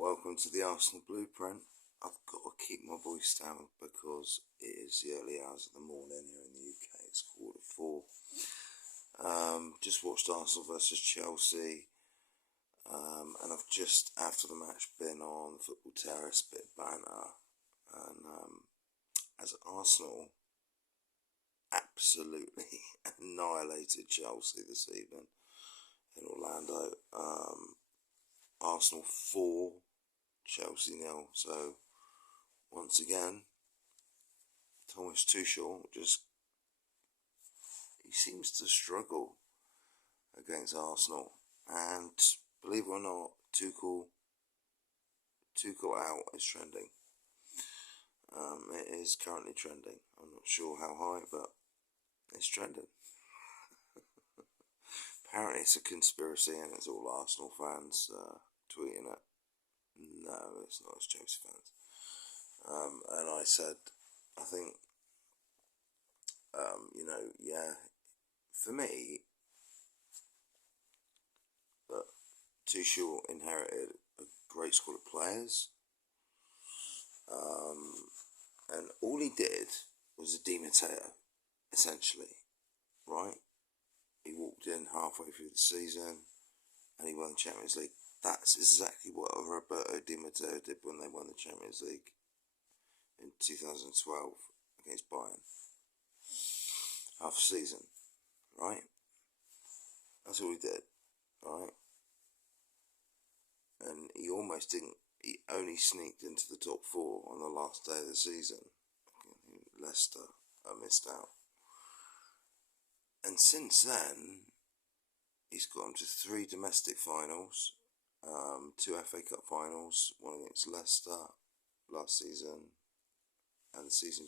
Welcome to the Arsenal Blueprint. I've got to keep my voice down because it is the early hours of the morning here in the UK. It's 4:45. Just watched Arsenal versus Chelsea, and I've just after the match been on Football Terrace, bit of banter, and as Arsenal absolutely annihilated Chelsea this evening in Orlando. Arsenal 4, Chelsea 0. So once again, Thomas Tuchel he seems to struggle against Arsenal, and believe it or not, Tuchel out is trending. It is currently trending. I'm not sure how high, but it's trending. Apparently it's a conspiracy and it's all Arsenal fans tweeting it. No, it's not, it's Chelsea fans. And I said, I think, for me, Tuchel inherited a great squad of players. And all he did was a Di Matteo, essentially, right? He walked in halfway through the season and he won the Champions League. That's exactly what Roberto Di Matteo did when they won the Champions League in 2012 against Bayern. Half a season, right? That's all he did, right? And he almost didn't. He only sneaked into the top 4 on the last day of the season. Leicester, I missed out. And since then, he's gotten to 3 domestic finals, 2 FA Cup finals, one against Leicester last season, and the season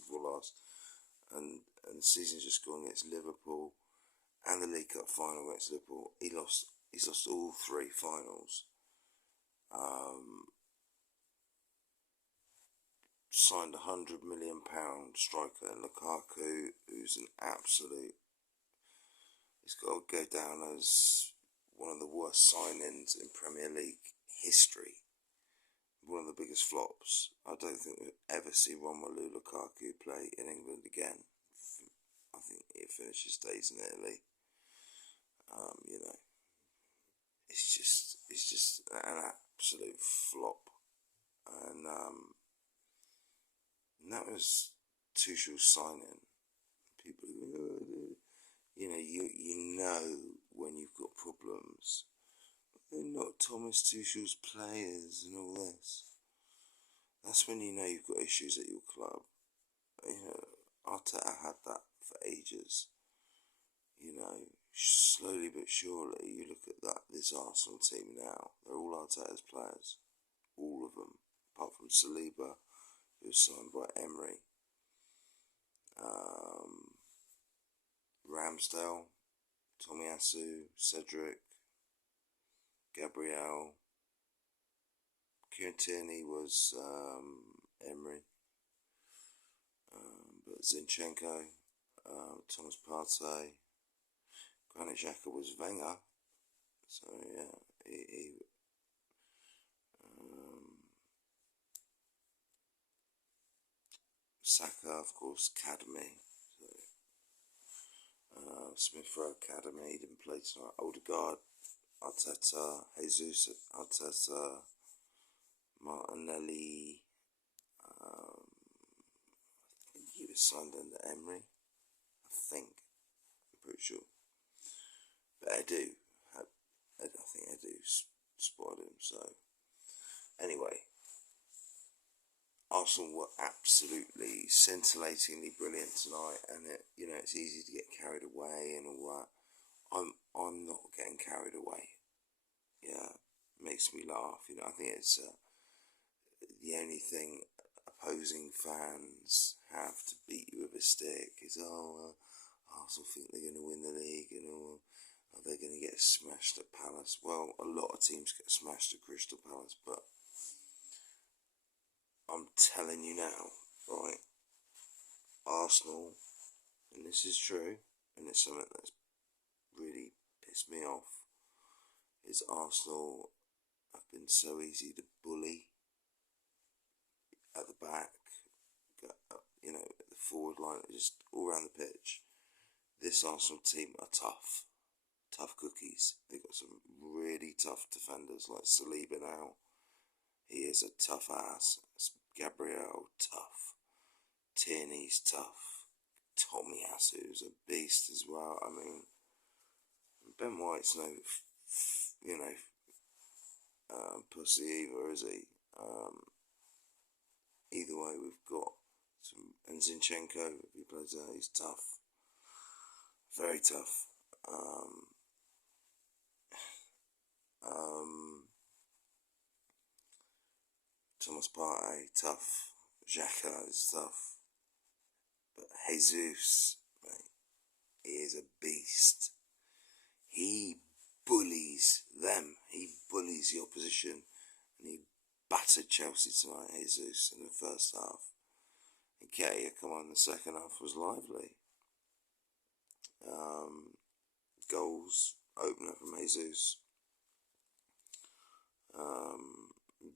before last, and the season's just gone against Liverpool, and the League Cup final against Liverpool. He's lost all 3 finals. Signed £100 million striker in Lukaku, who's an absolute. He's got to go down as one of the worst signings in Premier League history. One of the biggest flops. I don't think we'll ever see Romelu Lukaku play in England again. I think he'll finish his days in Italy. It's just an absolute flop. And that was Tuchel's signing. People, you know when you've got problems. They're not Thomas Tuchel's players and all this. That's when you know you've got issues at your club. Arteta had that for ages. Slowly but surely, you look at this Arsenal team now. They're all Arteta's players, all of them, apart from Saliba, who was signed by Emery. Ramsdale, Tomiyasu, Cedric, Gabriel, Kieran Tierney was Emery, but Zinchenko, Thomas Partey, Granit Xhaka was Wenger, so yeah, he Saka, of course, Academy. Smith Rowe Academy, he didn't play tonight. Odegaard, Arteta, Jesus, Arteta, Martinelli. I think he was signed under Emery. I'm pretty sure. But I think Edu spotted him. So anyway, Arsenal were absolutely scintillatingly brilliant tonight, and it's easy to get carried away and all that. I'm not getting carried away. Yeah, it makes me laugh. I think it's the only thing opposing fans have to beat you with a stick is Arsenal think they're going to win the league, are they going to get smashed at Palace? Well, a lot of teams get smashed at Crystal Palace, but I'm telling you now, right, Arsenal, and this is true, and it's something that's really pissed me off, is Arsenal are been so easy to bully at the back, at the forward line, just all around the pitch. This Arsenal team are tough cookies. They've got some really tough defenders like Saliba now. He is a tough ass. Gabriel, tough. Tierney's tough. Tomiyasu's a beast as well. I mean, Ben White's no, pussy either, is he? Either way, we've got some, and Zinchenko, if he plays there, he's tough. Very tough. Thomas Partey, tough. Xhaka is tough. But Jesus, mate, he is a beast. He bullies them. He bullies the opposition. And he battered Chelsea tonight, Jesus, in the first half. Okay, come on, the second half was lively. Goals, opener from Jesus.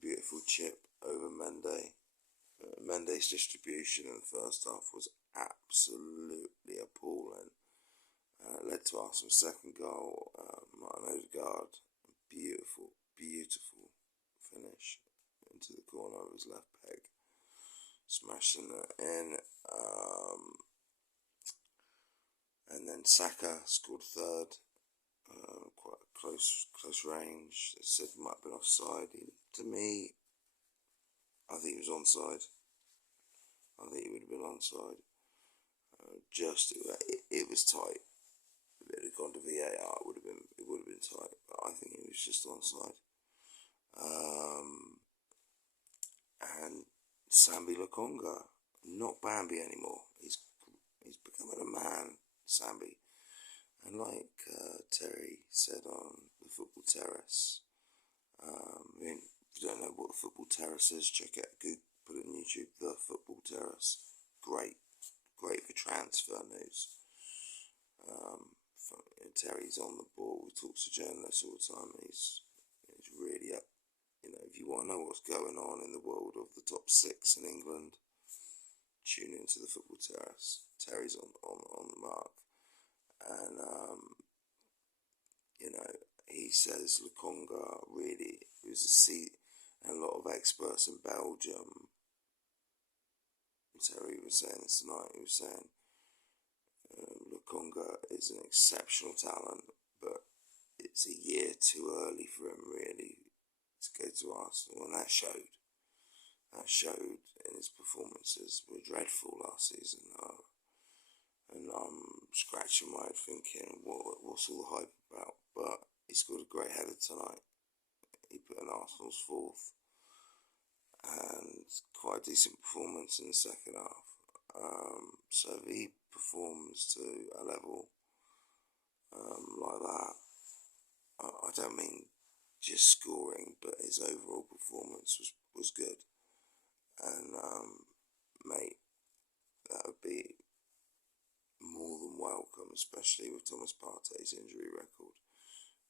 Beautiful chip over Mendy. Mendy's distribution in the first half was absolutely appalling. Led to Arsenal's second goal. Martin Odegaard, beautiful finish into the corner of his left peg, smashing it in. And then Saka scored third, quite close range. They said he might have been offside. To me, I think he was onside. I think he would have been onside. It was tight. If it had gone to VAR, it would have been tight. But I think it was just onside. And Sambi Lokonga, not Bambi anymore. He's becoming a man, Sambi. And like Terry said on the Football Terrace, if you don't know what the Football Terrace is, check it out. Put it on YouTube. The Football Terrace, great for transfer news. Terry's on the ball. He talks to journalists all the time. He's really up. If you want to know what's going on in the world of the top 6 in England, tune into the Football Terrace. Terry's on the mark, and he says Lokonga really was a seat, and a lot of experts in Belgium. Terry was saying this tonight. He was saying Lokonga is an exceptional talent, but it's a year too early for him really to go to Arsenal, and that showed. That showed in his performances. Were dreadful last season, and I'm scratching my head thinking, what's all the hype about? But he scored a great header tonight. He put in Arsenal's 4th, and quite a decent performance in the second half. So if he performs to a level like that, I don't mean just scoring, but his overall performance was good. And mate, that would be more than welcome, especially with Thomas Partey's injury record.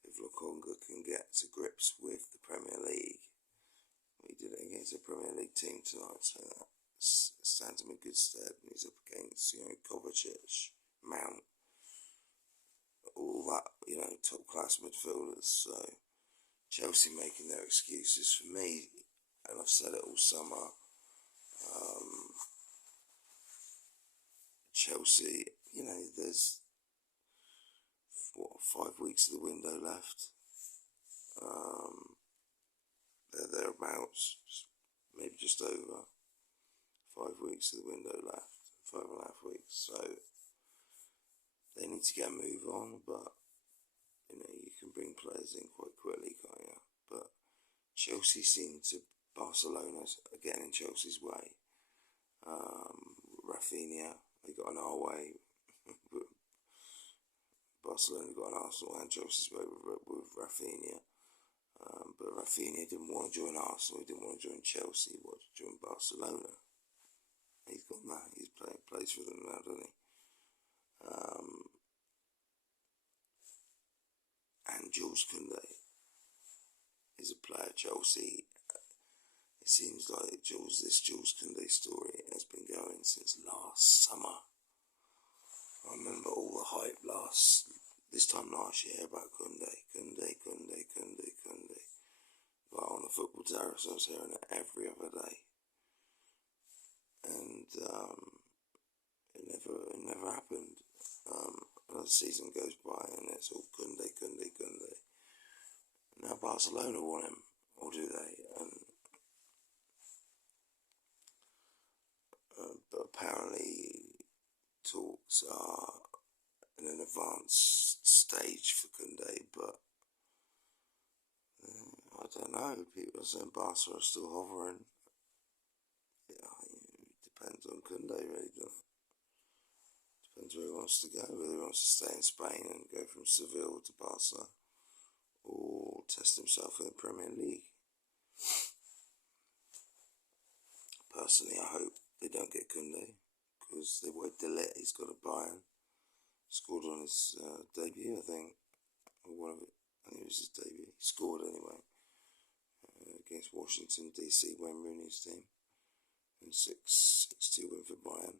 If Lokonga can get to grips with the Premier League, he did it against a Premier League team tonight, so that stands him in good stead. And he's up against Kovacic, Mount, all that top class midfielders. So Chelsea making their excuses for me, and I've said it all summer. Chelsea, there's 5 weeks of the window left. They're thereabouts, maybe just over 5 weeks of the window left, 5.5 weeks. So they need to get a move on, but you can bring players in quite quickly, can't you? But Chelsea seem to, Barcelona's getting in Chelsea's way. Rafinha, they got in our way. Barcelona got an Arsenal and Chelsea's way with Rafinha. But Rafinha didn't want to join Arsenal, he didn't want to join Chelsea, he wanted to join Barcelona. He's got that, he's plays for them now, doesn't he? And Jules Koundé. is a player at Chelsea. It seems like this Jules Koundé story has been going since last summer. I remember all the hype this time last year about Koundé. Like on the football terrace, I was hearing it every other day, and it never happened. Another season goes by, and it's all Koundé. Now Barcelona want him, or do they? But apparently talks are in an advanced stage for Koundé, but I don't know. People are saying Barca are still hovering. Yeah, it depends on Koundé, really, doesn't it? Depends where he wants to go. Whether he wants to stay in Spain and go from Seville to Barca, or test himself in the Premier League. Personally, I hope they don't get Koundé, because they won't delete. He's got a Bayern. Scored on his debut, I think. Or one of it. I think it was his debut. He scored anyway. Against Washington DC, Wayne Rooney's team. And 6-2 win for Bayern.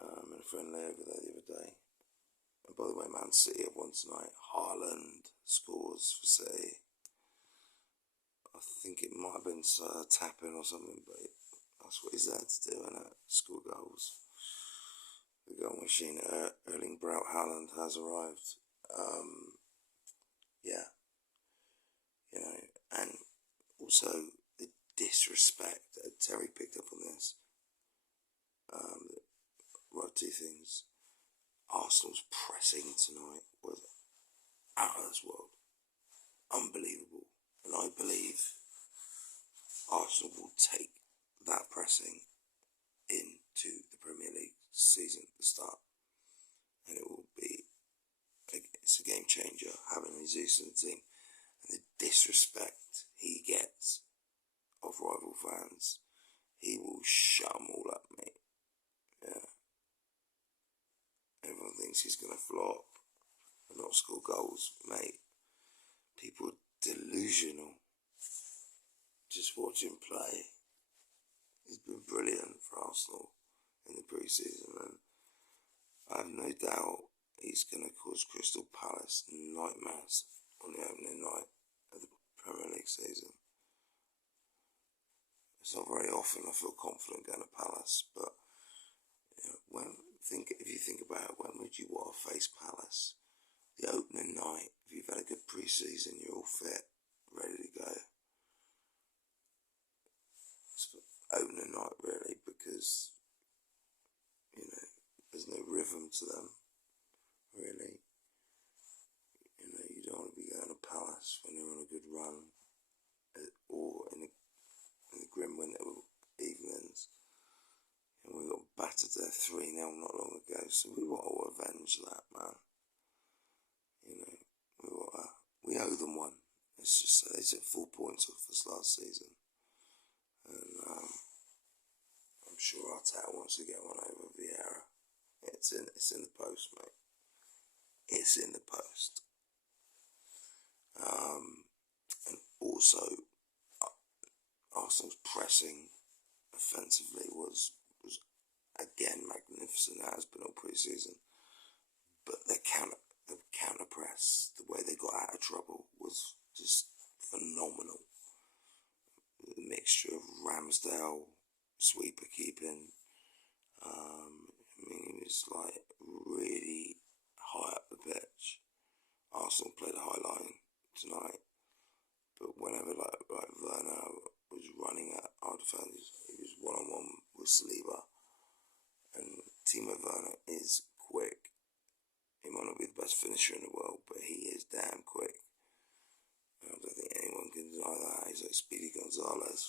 And a friendly over there the other day. And by the way, Man City have won tonight. Haaland scores for City. I think it might have been tapping or something, but that's what he's there to do, isn't it? Score goals. The goal machine, Erling Braut Haaland has arrived. Yeah, and also the disrespect. Terry picked up on this. Well, two things. Arsenal's pressing tonight was out of this world. Unbelievable. And I believe Arsenal will take that pressing into the Premier League season at the start. And it will be, it's a game changer having Jesus in the team. And the disrespect he gets of rival fans, he will shut them all up, mate. Yeah. Everyone thinks he's going to flop and not score goals, mate. People are delusional. Just watch him play. He's been brilliant for Arsenal in the pre-season, and I have no doubt he's going to cause Crystal Palace nightmares on the opening night of the Premier League season. It's not very often I feel confident going to Palace, but if you think about it, when would you want to face Palace? The opening night. If you've had a good pre-season, you're all fit, ready to go. It's opening night, really, because there's no rhythm to them, really. You don't want to be going to Palace when you're on a good run, or in the grim winter evenings. And we got battered there 3-0 not long ago, so we want to avenge that, man. We owe them one. It's just they took 4 points off us last season, and I'm sure Arteta wants to get one over Vieira. It's in the post, mate. It's in the post. And also, Arsenal's pressing offensively was again magnificent. It has been all pre-season, but the counter press, the way they got out of trouble was just phenomenal. The mixture of Ramsdale, sweeper keeping. He was like really high up the pitch. Arsenal played a high line tonight, but whenever like Werner was running at our defenders, he was one-on-one with Slapp. And Timo Werner is quick. He might not be the best finisher in the world, but he is damn quick. I don't think anyone can deny that. He's like Speedy Gonzalez.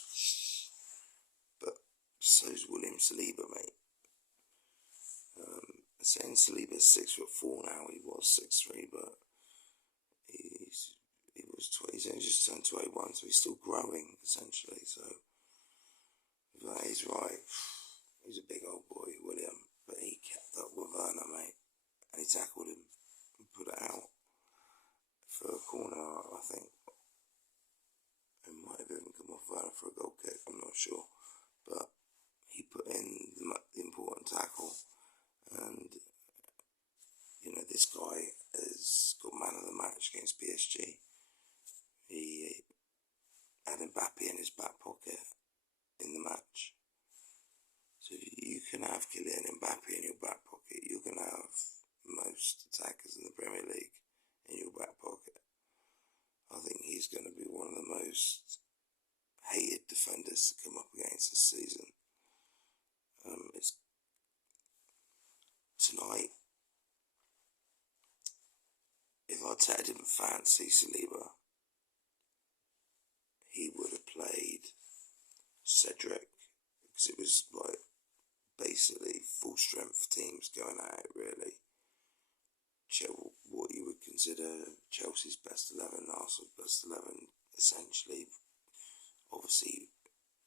But so's William Saliba, mate. Saying Saliba's 6'4" now, he was 6'3", but he's only just turned 21, so he's still growing, essentially. So, that is right. He's a big old boy, William, but he kept up with Werner, mate, and he tackled him and put it out for a corner, I think. goal kick, I'm not sure, but he put in the important tackle, and this guy has got man of the match against PSG. He had Mbappe in his back pocket in the match. So if you can have Kylian Mbappe in your back pocket, you're going to have most attackers in the Premier League in your back pocket. I think he's going to be one of the most hated defenders to come up against this season. It's tonight. If Arteta didn't fancy Saliba, he would have played Cedric, because it was like basically full strength teams going at it, really. What you would consider Chelsea's best 11, Arsenal's best 11, essentially. Obviously,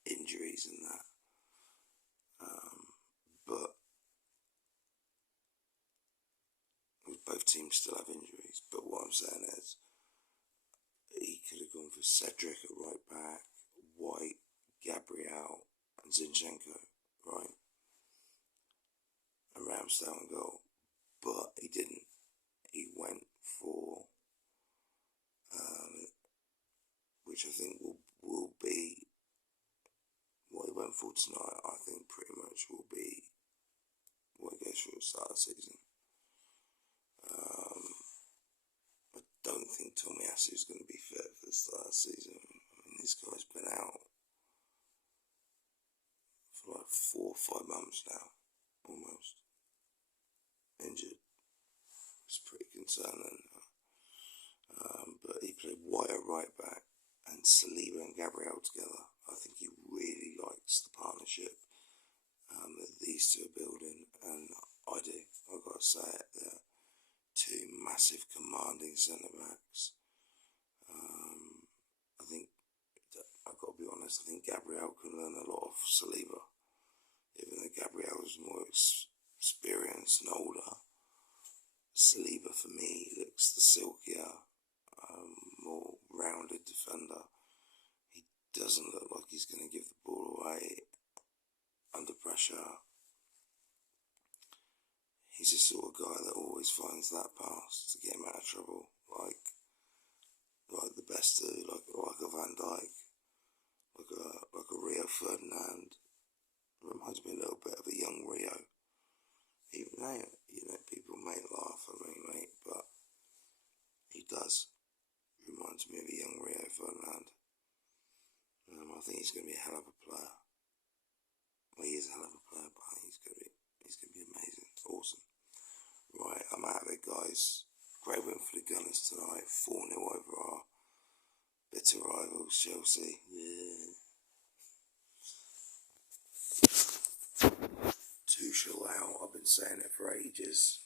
injuries and that. But both teams still have injuries. But what I'm saying is, he could have gone for Cedric at right back, White, Gabriel, and Zinchenko, right? And Ramsdale in goal. But he didn't. He went for, which I think will be, what he went for tonight, I think pretty much will be what he goes for at the start of the season. I don't think Tomiyasu is going to be fit for the start of the season. I mean, this guy's been out for like 4 or 5 months now, almost. Injured. It's pretty concerning. But he played White at right back and Saliba and Gabriel together. I think he really likes the partnership that these two are building, and I do. I've got to say it. They're two massive commanding centre backs. I think, I've got to be honest, I think Gabriel can learn a lot of Saliba, even though Gabriel is more experienced and older. Saliba, for me, looks the silkier, more rounded defender. He doesn't look like he's going to give the ball away under pressure. He's the sort of guy that always finds that pass to get him out of trouble, like the best do, like a Van Dijk, like a Rio Ferdinand. Reminds me a little bit of a young Rio. Even though, people may laugh at me, mate, but he does. Reminds me of a young Rio Ferdinand. I think he's going to be a hell of a player. Well, he is a hell of a player, but he's going to be amazing. Awesome. Right, I'm out of it, guys. Great win for the Gunners tonight. 4-0 over our bitter rivals, Chelsea. Yeah. Tuchel out. I've been saying it for ages.